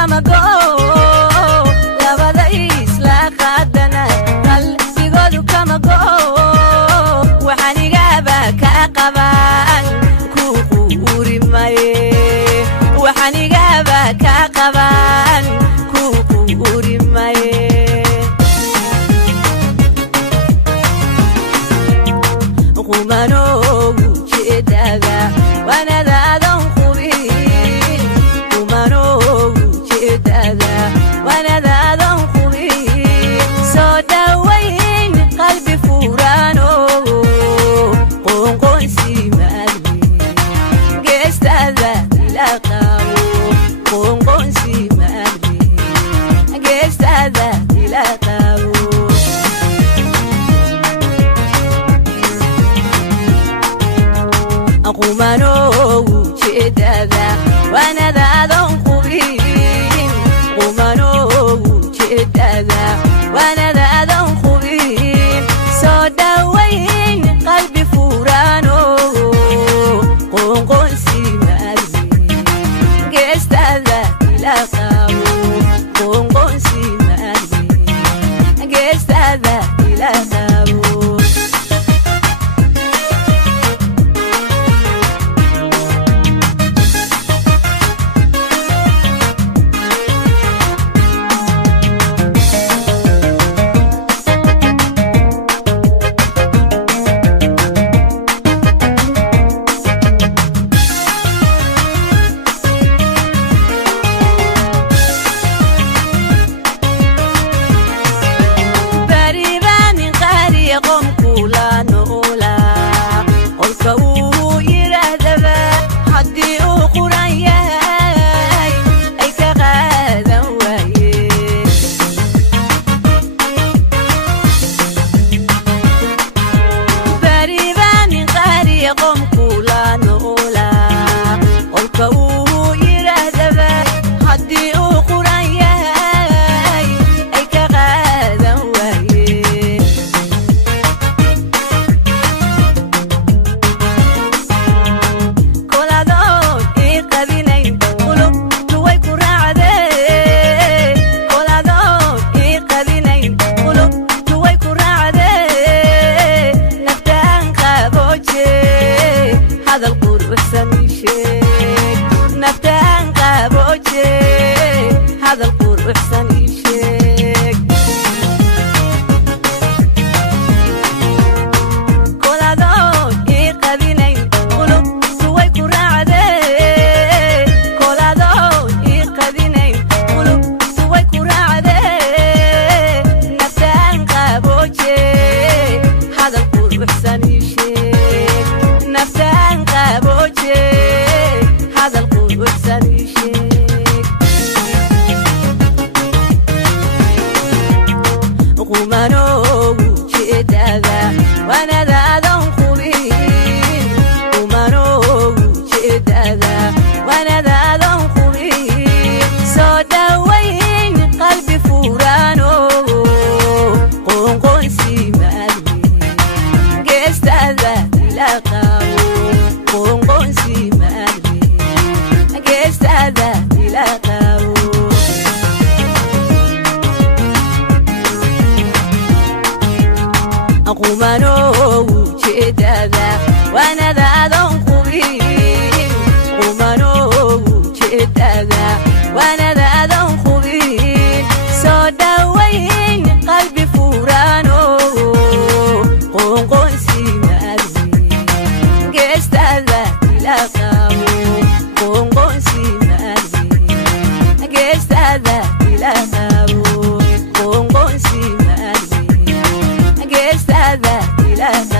kama go labada isla qadana qalbigoodu kama go waxanigaaba ka qabaan ku quurimaye waxanigaaba ka qabaan ku quurimaye qumano ujeedada wanadaadan qubin qumano ujeedada wanadaadan qubin soo dhawayn qalbi furano qonqonsi maali geestada ila qabo qonqonsi maali geestada ila qabo qumano ujeedada wanadaadan qubin qumano ujeedada wanadaadan qubin soo dhawayn qalbi furano qonqonsi maali geestada ila qabo qonqonsi maali geestada ila qabo qumano ujeedada wanadaadan qubin qumano ujeedada wanadaadan qubin soo dhawayn qalbi furano qonqonsi maali geestada ila qabo qonqonsi maali geestada ila qabo qonqonsi maali geestada ila qabo